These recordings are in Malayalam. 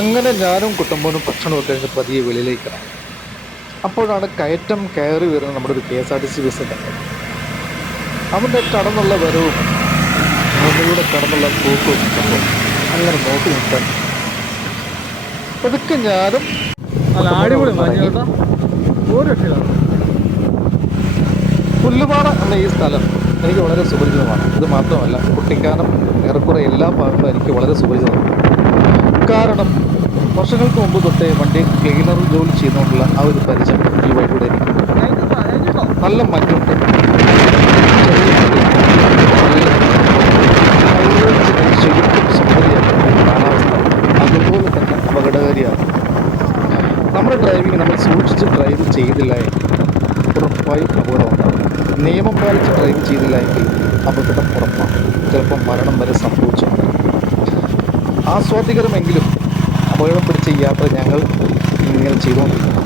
അങ്ങനെ ഞാനും കുട്ടമ്പോനും ഭക്ഷണമൊക്കെ കഴിഞ്ഞ് പതിയെ വെളിയിലേക്കിറങ്ങി അപ്പോഴാണ് കയറ്റം കയറി വരുന്ന നമ്മുടെ ഒരു K S R T C bus കണ്ടത്. അവന്റെ കടന്നുള്ള വരവും മുന്നിലൂടെ കടന്നുള്ള പോക്കും കണ്ടു അങ്ങനെ നോക്കി നിൽക്കാൻ പതുക്കെ ഞാനും പുല്ലുപാട പുല്ലുപാറ എന്ന ഈ സ്ഥലം എനിക്ക് വളരെ സുപരിചിതമാണ്. ഇത് മാത്രമല്ല കുട്ടിക്കാനം ഏറെക്കുറെ എല്ലാ ഭാഗങ്ങളും എനിക്ക് വളരെ സുപരിചിതമാണ്. കാരണം വർഷങ്ങൾക്ക് മുമ്പ് തൊട്ടേ വണ്ടി ക്ലീനർ ജോലി ചെയ്യുന്നതുകൊണ്ടുള്ള ആ ഒരു പരിചയം ഈ വഴിയുടെ എനിക്ക് നല്ല മറ്റുണ്ട് അതുപോലെ തന്നെ അപകടകാരിയാണ് നമ്മുടെ ഡ്രൈവിംഗ് നമ്മൾ സൂക്ഷിച്ച് ഡ്രൈവ് ചെയ്തില്ല എങ്കിൽ ഉറപ്പായും അപകടം നിയമം പാലിച്ച് ഡ്രൈവ് ചെയ്തില്ല എങ്കിൽ അപകടം ഉറപ്പാണ്. ചിലപ്പോൾ മരണം വരെ സംഭവിച്ചു ആസ്വാദികരമെങ്കിലും അപകടം പിടിച്ച യാത്ര ഞങ്ങൾ ഇങ്ങനെ ചെയ്തുകൊണ്ടിരിക്കുന്നു.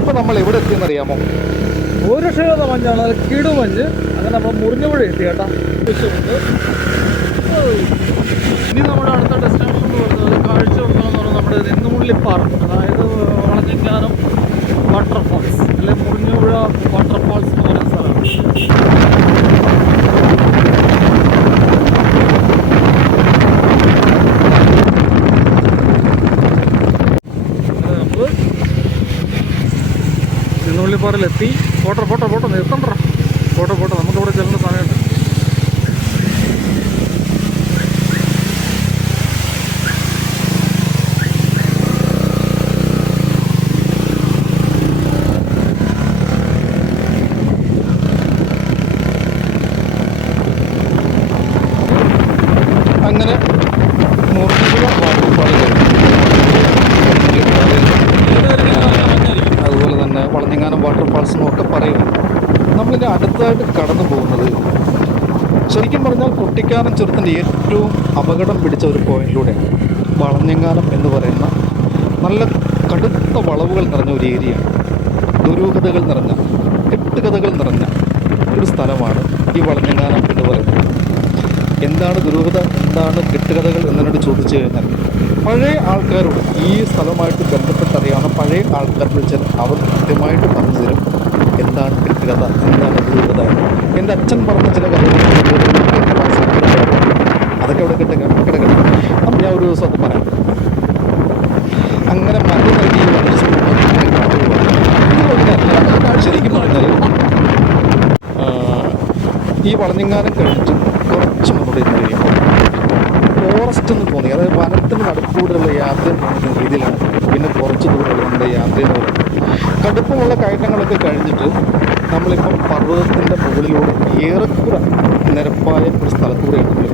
ഇപ്പം നമ്മൾ എവിടെ എത്തിയെന്നറിയാമോ ഒരു രക്ഷയില്ലാത്ത മഞ്ഞാണ്. അത് കിടുമഞ്ഞ് അങ്ങനെ നമ്മൾ മുറിഞ്ഞുപുഴ എത്തി കേട്ടാ. ഇനി നമ്മുടെ അടുത്ത ഡെസ്റ്റിനേഷൻ എന്ന് പറയുന്നത് കാഴ്ച ഉണ്ടോ എന്ന് നമ്മുടെ നിന്നുമുള്ളി പാർക്ക് അതായത് വളഞ്ഞിക്കാനം വാട്ടർഫാൾസ് അല്ലെ മുറിഞ്ഞുപുഴ വാട്ടർഫാൾസ് എന്ന് പറയുന്ന സ്ഥലമാണ്. നിന്നുള്ളിപ്പാറയിലെത്തി ഫോട്ടോ ഫോട്ടോ ഫോട്ടോ നിർത്തണ്ട ഫോട്ടോ ഫോട്ടോ നമുക്കിവിടെ ചെല്ലുന്ന സമയമുണ്ട് അങ്ങനെ മുറിഞ്ഞുപുഴ വാട്ടർഫാളിൽ അതുപോലെ തന്നെ വളഞ്ഞങ്ങാനം വാട്ടർഫാൾസ് എന്നൊക്കെ പറയുന്നു നമ്മളിതിന്റെ അടുത്തായിട്ട് കടന്നു പോകുന്നത്. ശരിക്കും പറഞ്ഞാൽ കുട്ടിക്കാനം ചെറുത്തിന്റെ ഏറ്റവും അപകടം പിടിച്ച ഒരു പോയിന്റിലൂടെയാണ് വളഞ്ഞങ്ങാനം എന്ന് പറയുന്ന നല്ല കടുത്ത വളവുകൾ നിറഞ്ഞ ഒരു ഏരിയ. ദുരൂഹതകൾ നിറഞ്ഞ കെട്ടുകഥകൾ നിറഞ്ഞ ഒരു സ്ഥലമാണ് ഈ വളഞ്ഞങ്ങാനം എന്ന് പറയുന്നത്. എന്താണ് ദുരൂഹത? എന്താണ് കെട്ടുകഥകൾ എന്നോട് ചോദിച്ചു കഴിഞ്ഞാൽ പഴയ ആൾക്കാരോട് ഈ സ്ഥലമായിട്ട് ബന്ധപ്പെട്ടറിയാവുന്ന പഴയ ആൾക്കാർ വിളിച്ചാൽ അവർ കൃത്യമായിട്ട് പറഞ്ഞു തരും എന്താണ് കൃത്യത? എന്താണ് ദുരൂഹത എന്റെ അച്ഛൻ പറഞ്ഞ ചില കാര്യങ്ങൾ അതൊക്കെ അവിടെ കിട്ടുക കിടക്കട്ടെ. അപ്പം ഞാൻ ഒരു ദിവസം അത് പറയാം. അങ്ങനെ മഞ്ഞ് നൽകി ശരിക്കും പറഞ്ഞാൽ ഈ വളഞ്ഞങ്ങാനം കഴിഞ്ഞിട്ട് കുറച്ച് മുന്നോട്ട് ഫോറസ്റ്റ് എന്ന് തോന്നി. അതായത് വനത്തിന് നടുക്കൂടെയുള്ള യാത്ര എന്ന രീതിയിലാണ് പിന്നെ കുറച്ച് ദൂരമുള്ള നമ്മുടെ യാത്ര എന്ന് പറയുന്നത് കടുപ്പമുള്ള കയറ്റങ്ങളൊക്കെ കഴിഞ്ഞിട്ട് നമ്മളിപ്പം പർവതത്തിന്റെ മുകളിലൂടെ ഏറെക്കുറെ നിരപ്പായ ഒരു സ്ഥലത്തൂടെയാണ്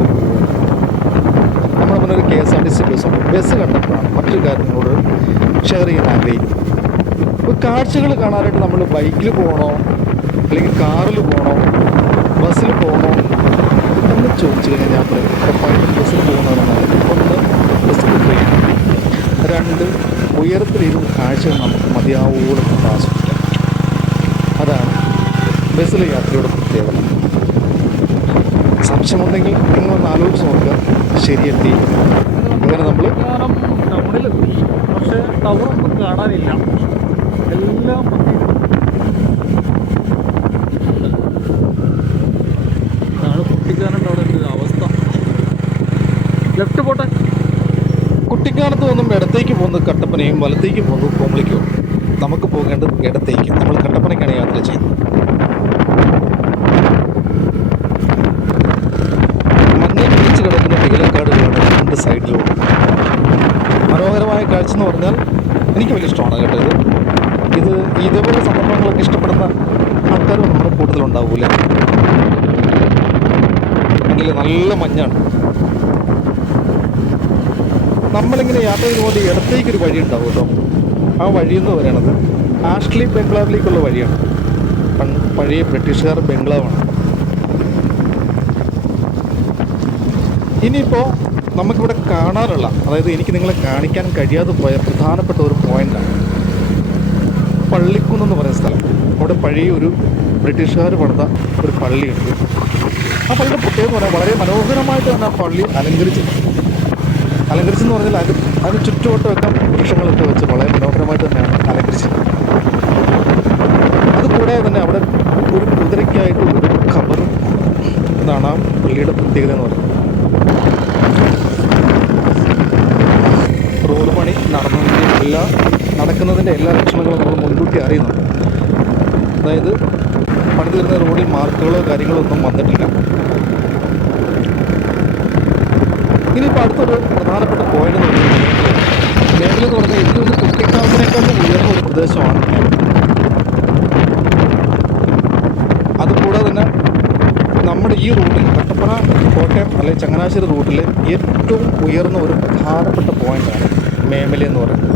നമ്മൾ മുന്നിൽ ഒരു K S R T C bus bus കണ്ടപ്പോഴാണ് മറ്റൊരു കാര്യങ്ങളോട് ഷെയർ ചെയ്യാൻ ആഗ്രഹിക്കുന്നത്. ഇപ്പോൾ കാഴ്ചകൾ കാണാനായിട്ട് നമ്മൾ ബൈക്കിൽ പോകണോ അല്ലെങ്കിൽ കാറിൽ പോകണോ ബസ്സിൽ പോകണോ എന്ന് ചോദിച്ചു കഴിഞ്ഞാൽ ഞാൻ പറയും ഉറപ്പായിട്ടും ബസ്സിൽ പോകുന്നതാണ് നല്ലത് ഒന്ന് ബസ്സിൽ ട്രെയിൻ രണ്ട് ഉയരത്തിലിരുന്ന് കാഴ്ചകൾ നമുക്ക് മതിയാവോളം ആസ്വദിക്കാം അതാണ് ബസ്സിലെ യാത്രയുടെ പ്രത്യേകത. സംശയമുണ്ടെങ്കിൽ നിങ്ങളൊന്ന് ആലോചിച്ച് നോക്കുക. ശരിയെത്തി അങ്ങനെ നമ്മൾ ടൗണിലെത്തി. പക്ഷേ ടൗണൊന്നും കാണാനില്ല. എല്ലാം അവസ്ഥ. ലെഫ്റ്റ് പോട്ടെ. കുട്ടിക്കാലത്ത് നിന്നും ഇടത്തേക്ക് പോകുന്നത് കട്ടപ്പനയും വലത്തേക്ക് പോകുന്നത് കോമളിക്കും. നമുക്ക് പോകേണ്ടത് ഇടത്തേക്ക്. നമ്മൾ കട്ടപ്പനയ്ക്കാണ് യാത്ര ചെയ്യുന്നത്. മഞ്ഞ പിടിച്ച് കിടക്കുന്ന നീലക്കാടുകളാണ് രണ്ട് സൈഡിലും മനോഹരമായ കാഴ്ച എന്ന് പറഞ്ഞാൽ എനിക്ക് വലിയ ഇഷ്ടമാണ് കേട്ടോ ഇത്. ഇത് ഇതേപോലെ സന്ദർഭങ്ങളൊക്കെ ഇഷ്ടപ്പെടുന്ന ആൾക്കാരും നമ്മുടെ കൂട്ടത്തിലുണ്ടാവൂല. നല്ല മഞ്ഞാണ്. നമ്മളിങ്ങനെ യാത്ര ചെയ്തുകൊണ്ട് ഒരു വഴി ഉണ്ടാവും കേട്ടോ. ആ വഴി എന്ന് പറയണത് ആഷ്ലി ബംഗ്ലാവിലേക്കുള്ള വഴിയാണ്. പഴയ ബ്രിട്ടീഷുകാർ ബംഗ്ലാവാണ്. ഇനിയിപ്പോൾ നമുക്കിവിടെ കാണാനുള്ള അതായത് എനിക്ക് നിങ്ങളെ കാണിക്കാൻ കഴിയാതെ പോയ പ്രധാനപ്പെട്ട ഒരു പോയിന്റാണ് പള്ളിക്കുന്ന് എന്ന് പറയുന്ന സ്ഥലം. അവിടെ പഴയ ഒരു ബ്രിട്ടീഷുകാർ പണിത ഒരു പള്ളിയുണ്ട്. ആ പള്ളിയുടെ പ്രത്യേകത പറഞ്ഞാൽ വളരെ മനോഹരമായിട്ട് തന്നെ ആ പള്ളി അലങ്കരിച്ചിട്ടുണ്ട്. അലങ്കരിച്ചെന്ന് പറഞ്ഞാൽ അത് അതിന് ചുറ്റുവട്ടമൊക്കെ വൃക്ഷങ്ങളൊക്കെ വെച്ച് വളരെ മനോഹരമായിട്ട് തന്നെയാണ് അലങ്കരിച്ചത്. അതുകൂടാതെ തന്നെ അവിടെ ഒരു കുതിരയ്ക്കായിട്ട് ഒരു ഖബർ എന്നാണ് ആ പള്ളിയുടെ പ്രത്യേകത എന്ന് പറയുന്നത്. റോഡ് പണി നടന്നതിന്റെ എല്ലാ നടക്കുന്നതിന്റെ എല്ലാ ലക്ഷണങ്ങളും നമ്മൾ മുൻകൂട്ടി അറിയുന്നുണ്ട്. അതായത് പണി തീർന്ന റോഡിൽ മാർക്കുകളോ കാര്യങ്ങളോ ഒന്നും വന്നിട്ടില്ല. ഇനിയിപ്പോൾ അടുത്തൊരു പ്രധാനപ്പെട്ട പോയിന്റ് എന്ന് പറയുന്നത് മേഖല എന്ന് പറഞ്ഞാൽ തോന്നുന്നു കുട്ടിക്കാവിനേക്കാളും ഉയർന്ന ഒരു പ്രദേശമാണ് അതുകൂടാതെ തന്നെ നമ്മുടെ ഈ റൂട്ടിൽ കട്ടപ്പന കോട്ടയം അല്ലെ ചങ്ങനാശ്ശേരി റൂട്ടിൽ ഏറ്റവും ഉയർന്ന ഒരു പ്രധാനപ്പെട്ട പോയിന്റാണ് മേമല എന്ന് പറയുന്നത്.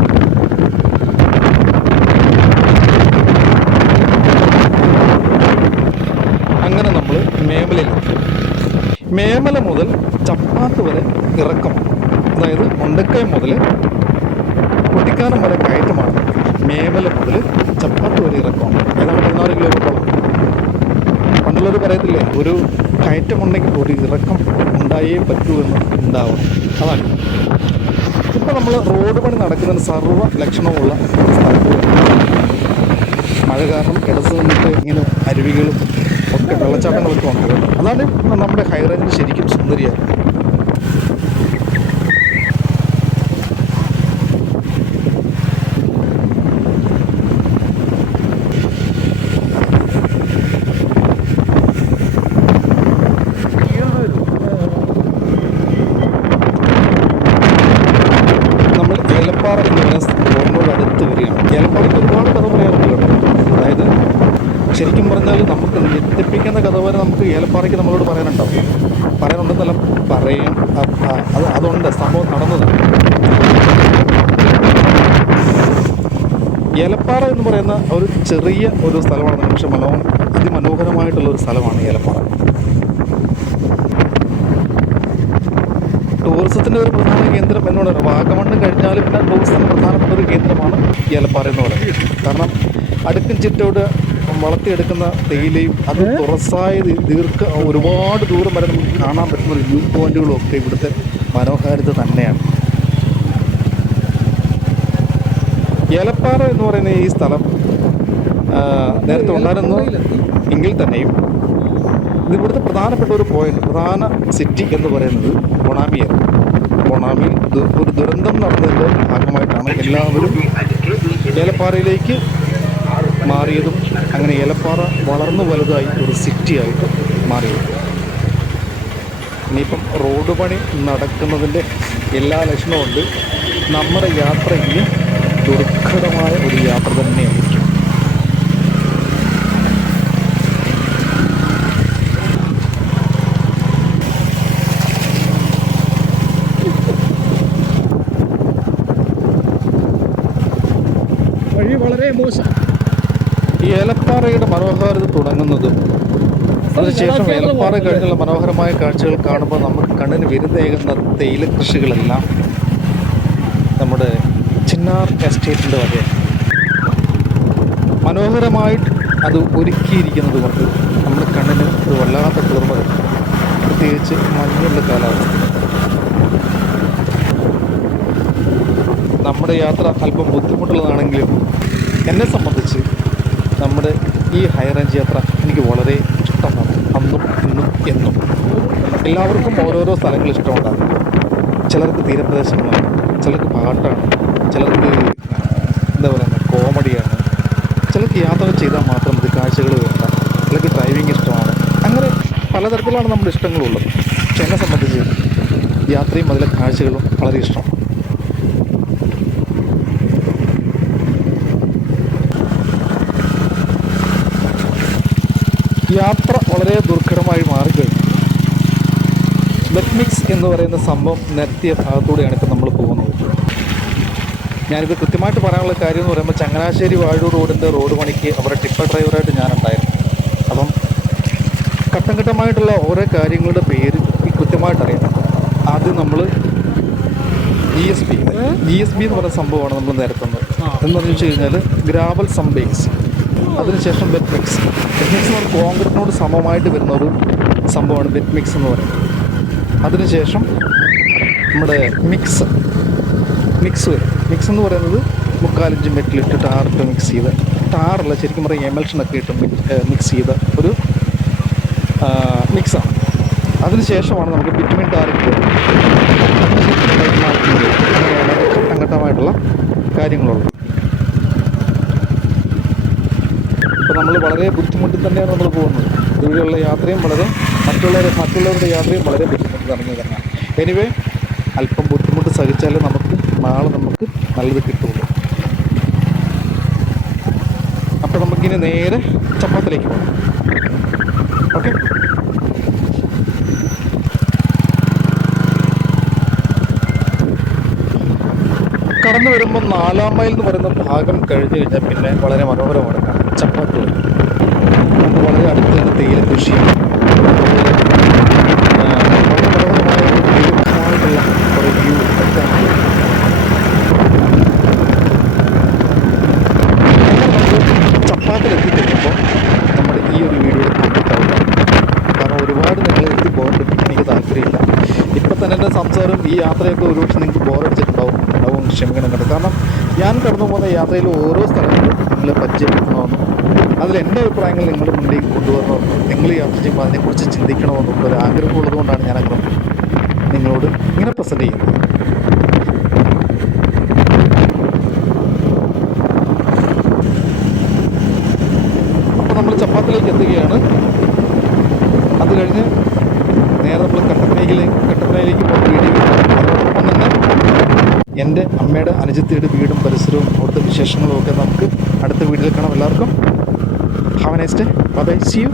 അങ്ങനെ നമ്മൾ മേമലയിലെത്തി. മേമല മുതൽ ചപ്പാത്ത് വരെ ഇറക്കമാണ് അതായത് മുണ്ടക്കയം മുതൽ കുട്ടിക്കാനം വരെ കയറ്റമാണ് മേമല മുതൽ ചപ്പാത്ത് വരെ ഇറക്കമാണ് ഏതാണ് പതിനാറ് കിലോമീറ്ററോളം പണ്ടുള്ളവർ പറയത്തില്ലേ ഒരു കയറ്റമുണ്ടെങ്കിൽ ഒരു ഇറക്കം ഉണ്ടായേ പറ്റൂ എന്ന് ഉണ്ടാവും. അതാണ്. ഇപ്പോൾ നമ്മൾ റോഡ് പണി നടക്കുന്നതിന് സർവ ലക്ഷണമുള്ള സ്ഥലത്ത് മഴ കാരണം ഇടത്ത് നിന്നിട്ട് ഇങ്ങനെ അരുവികളും ഒക്കെ വെള്ളച്ചാട്ടങ്ങളൊക്കെ ഉണ്ട് അതാണ് നമ്മുടെ ഹൈറേഞ്ചിന് ശരിക്കും സുന്ദരിയായി നമ്മൾ ഏലപ്പാറ എന്ന് പറയുന്ന റോഡിനോട് അടുത്ത് വരികയാണ് ഏലപ്പാറയ്ക്ക് ഒരുപാട് കഥ പറയാറുണ്ട് കേട്ടോ അതായത് ശരിക്കും പറഞ്ഞാൽ നമുക്ക് ഞെട്ടിപ്പിക്കുന്ന കഥ വരെ നമുക്ക് ഏലപ്പാറയ്ക്ക് നമ്മളോട് പറയാനുണ്ടാവും പറയാനുണ്ടെന്നല്ല പറയാം. അത് അതുണ്ട്. സംഭവം നടന്നതാണ്. ഏലപ്പാറ എന്ന് പറയുന്ന ഒരു ചെറിയ ഒരു സ്ഥലമാണ്. പക്ഷെ മനോ അതിമനോഹരമായിട്ടുള്ള ഒരു സ്ഥലമാണ് ഏലപ്പാറ. ടൂറിസത്തിന്റെ ഒരു പ്രധാന കേന്ദ്രം എന്ന് പറയുന്നത് വാഗമണ്ണ് കഴിഞ്ഞാൽ പിന്നെ ടൂറിസത്തിന്റെ പ്രധാനപ്പെട്ട ഒരു കേന്ദ്രമാണ് ഏലപ്പാറ എന്ന് പറയുന്നത്. കാരണം അടുക്കും ചിറ്റോട് വളർത്തിയെടുക്കുന്ന തേയിലയും അത് തുറസായ ദീർഘ ഒരുപാട് ദൂരം വരെ നമുക്ക് കാണാൻ പറ്റുന്ന വ്യൂ പോയിന്റുകളും ഒക്കെ ഇവിടുത്തെ മനോഹാരിത തന്നെയാണ്. ഏലപ്പാറ എന്ന് പറയുന്ന ഈ സ്ഥലം നേരത്തെ ഉണ്ടായിരുന്നു എങ്കിൽ തന്നെയും ഇത് ഇവിടുത്തെ പ്രധാനപ്പെട്ട ഒരു പോയിന്റ് പ്രധാന സിറ്റി എന്ന് പറയുന്നത് പൊണാമി ദു- ഒരു ദുരന്തം നടന്നതിന്റെ ഭാഗമായിട്ടാണ് എല്ലാവരും ഏലപ്പാറയിലേക്ക് മാറിയതും അങ്ങനെ ഏലപ്പാറ വളർന്നു വലുതായി ഒരു സിറ്റിയായിട്ട് മാറിയത്. ഇനിയിപ്പം റോഡ് പണി നടക്കുന്നതിന്റെ എല്ലാ ലക്ഷണവും ഉണ്ട്. നമ്മുടെ യാത്ര ഇനി ദുർഘടമായ ഒരു യാത്ര തന്നെയായിരിക്കും വഴി വളരെ മോശം ഈ ഏലപ്പാറയുടെ മനോഹാരിത തുടങ്ങുന്നത് അതിനുശേഷം ഏലപ്പാറ കഴിഞ്ഞുള്ള മനോഹരമായ കാഴ്ചകൾ കാണുമ്പോൾ നമുക്ക് കണ്ണിന് വിരുന്നേകുന്ന തേയില കൃഷികളെല്ലാം നമ്മുടെ ചിന്നാർ എസ്റ്റേറ്റിന്റെ വകയാണ്. മനോഹരമായിട്ട് അത് ഒരുക്കിയിരിക്കുന്നത് കൊണ്ട് നമ്മുടെ കണ്ണിന് ഒരു വല്ലാത്ത കുളിർമ പ്രത്യേകിച്ച് മഞ്ഞുള്ള കാലാവസ്ഥ. നമ്മുടെ യാത്ര അല്പം ബുദ്ധിമുട്ടുള്ളതാണെങ്കിലും എന്നെ സംബന്ധിച്ച് നമ്മുടെ ഈ ഹൈറേഞ്ച് യാത്ര എനിക്ക് വളരെ അന്നും ഇന്നും എന്നും. എല്ലാവർക്കും ഓരോരോ സ്ഥലങ്ങൾ ഇഷ്ടമുണ്ടാകും. ചിലർക്ക് തീരപ്രദേശങ്ങളാണ് ചിലർക്ക് പാട്ടാണ് ചിലർക്ക് എന്താ പറയുക കോമഡിയാണ്. ചിലർക്ക് യാത്ര ചെയ്താൽ മാത്രം മതി കാഴ്ചകൾ വേണ്ട. ചിലർക്ക് ഡ്രൈവിംഗ് ഇഷ്ടമാണ്. അങ്ങനെ പലതരത്തിലാണ് നമ്മുടെ ഇഷ്ടങ്ങളുള്ളത്. പക്ഷെ എന്നെ സംബന്ധിച്ച് യാത്രയും അതിലെ കാഴ്ചകളും വളരെ ഇഷ്ടമാണ്. യാത്ര വളരെ ദുർഘടമായി മാറിക്കഴിഞ്ഞു വെറ്റ് മിക്സ് എന്ന് പറയുന്ന സംഭവം നിരത്തിയ ഭാഗത്തൂടെയാണ് ഇപ്പം നമ്മൾ പോകുന്നത്. ഞാനിത് കൃത്യമായിട്ട് പറയാനുള്ള കാര്യം എന്ന് പറയുമ്പോൾ ചങ്ങനാശ്ശേരി വാഴൂർ റോഡിന്റെ റോഡ് പണിക്ക് അവരുടെ ടിപ്പർ ഡ്രൈവറായിട്ട് ഞാനുണ്ടായിരുന്നു. അപ്പം ഘട്ടം ഘട്ടമായിട്ടുള്ള ഓരോ കാര്യങ്ങളുടെ പേര് ഈ കൃത്യമായിട്ട് അറിയാം ആദ്യം നമ്മൾ G S B G S B എന്ന് പറയുന്ന സംഭവമാണ് നമ്മൾ നിരത്തുന്നത്. എന്ന് പറഞ്ഞു വെച്ച് കഴിഞ്ഞാൽ ഗ്രാവൽ സം ബേസ് അതിനുശേഷം വെറ്റ് മിക്സ് വെറ്റ് മിക്സ് എന്ന് പറഞ്ഞാൽ കോൺക്രീറ്റിനോട് സമമായിട്ട് വരുന്ന ഒരു സംഭവമാണ് വെറ്റ് മിക്സ് എന്ന് പറയുന്നത്. അതിനുശേഷം നമ്മുടെ മിക്സ് മിക്സ് വരും. മിക്സ് എന്ന് പറയുന്നത് മുക്കാലഞ്ച് മെറ്റിലിട്ട് ടാറിട്ട് മിക്സ് ചെയ്ത് ടാറല്ല ശരിക്കും പറയുക എമൽഷനൊക്കെ ഇട്ട് മിക്സ് ചെയ്ത ഒരു മിക്സാണ് അതിനുശേഷമാണ് നമുക്ക് ബിറ്റ്മിൻ ടാറിട്ട് അങ്ങനെയാണ് ഘട്ടം ഘട്ടമായിട്ടുള്ള കാര്യങ്ങളുള്ളത്. ഇപ്പോൾ നമ്മൾ വളരെ ബുദ്ധിമുട്ടിൽ തന്നെയാണ് നമ്മൾ പോകുന്നത്. ഇതുവഴിയുള്ള യാത്രയും വളരെ മറ്റുള്ളവരെ മറ്റുള്ളവരുടെ യാത്രയും വളരെ ബുദ്ധിമുട്ട് നിറഞ്ഞു തന്നെ. എനിവേ അല്പം ബുദ്ധിമുട്ട് സഹിച്ചാലേ നമുക്ക് നാളെ നമുക്ക് നല്ലത് കിട്ടുള്ളൂ. അപ്പോൾ നമുക്കിനി നേരെ ചപ്പാത്തിലേക്ക് പോകാം. ഓക്കെ കടന്നു വരുമ്പോൾ നാലാം മൈൽ എന്ന് പറയുന്ന ഭാഗം കഴിഞ്ഞു കഴിഞ്ഞാൽ പിന്നെ വളരെ മനോഹരമാണ്. ചപ്പാത്തുകൾ ചപ്പാത്തി നമുക്ക് വളരെ അടുത്ത് തന്നെ തേയില കൃഷിയും അതുപോലെ, ആ, വളരെ മനോഹരമായ ഒരു ദീർഘമായിട്ടുള്ള കുറേ വ്യൂ ഒക്കെ കാണാം. ചപ്പാത്തിൽ എത്തിക്കഴിയുമ്പോൾ നമ്മുടെ ഈ ഒരു വീഡിയോ കണ്ടിട്ടാവും കാരണം ഒരുപാട് നിങ്ങൾ എത്തി ബോറടിപ്പിക്കാൻ എനിക്ക് താല്പര്യമില്ല ഇപ്പം തന്നെ എന്റെ സംസാരം ഈ യാത്രയൊക്കെ ഒരുപക്ഷെ നിങ്ങൾക്ക് ബോറടിച്ചിട്ടുണ്ടാവും. ഉണ്ടാവും ക്ഷമിക്കണം കേട്ടോ. കാരണം ഞാൻ കടന്നു പോകുന്ന യാത്രയിൽ ഓരോ സ്ഥലങ്ങളും നിങ്ങൾ പരിചയപ്പെടുത്തണമെന്നും അതിൽ എന്റെ അഭിപ്രായങ്ങൾ നിങ്ങളുടെ മുന്നിലേക്ക് കൊണ്ടുവരണമെന്നും നിങ്ങൾ യാത്ര ചെയ്യുമ്പോൾ അതിനെക്കുറിച്ച് ചിന്തിക്കണമെന്നും ഒരു ആഗ്രഹം ഞാൻ ഞാനങ്ങനെ നിങ്ങളോട് ഇങ്ങനെ പ്രസന്റ് ചെയ്യുന്നത് അപ്പോൾ നമ്മൾ ചപ്പാത്തിലേക്ക് എത്തുകയാണ് അത് കഴിഞ്ഞ് നേരെ നമ്മൾ കട്ടപ്പനയിലേക്ക് കട്ടപ്പനയിലേക്ക് പോകുന്ന വീഡിയോ അതോടൊപ്പം തന്നെ എന്റെ അമ്മയുടെ അനുജത്തിയുടെ വീടും പരിസരവും അവിടുത്തെ വിശേഷങ്ങളും ഒക്കെ നമുക്ക് അടുത്ത വീഡിയോയിൽ കാണാം. എല്ലാവർക്കും have a nice day bye see you